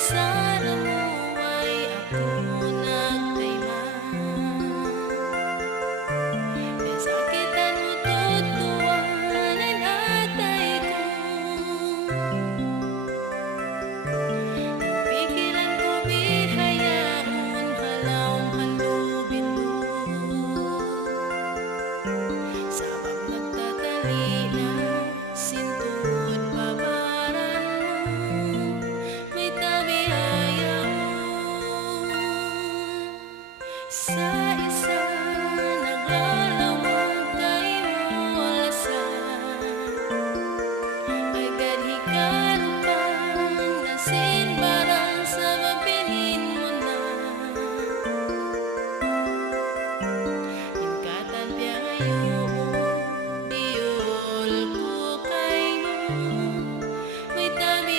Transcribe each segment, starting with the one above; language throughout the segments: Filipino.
Sana mo ay ako nagtayman, kasakitan mo tutuwanan atay ko. Pigilan ko bihayaon halawang halubin mo, sabak nagtatalina sintud babaran mo. May tabi ayaw sa isa naglalawag kay mo alasan, agad hikarupan na sinbaran sa mapinin mo na. Hingkatan piya ngayon diol ko kay mo, may tabi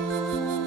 oh.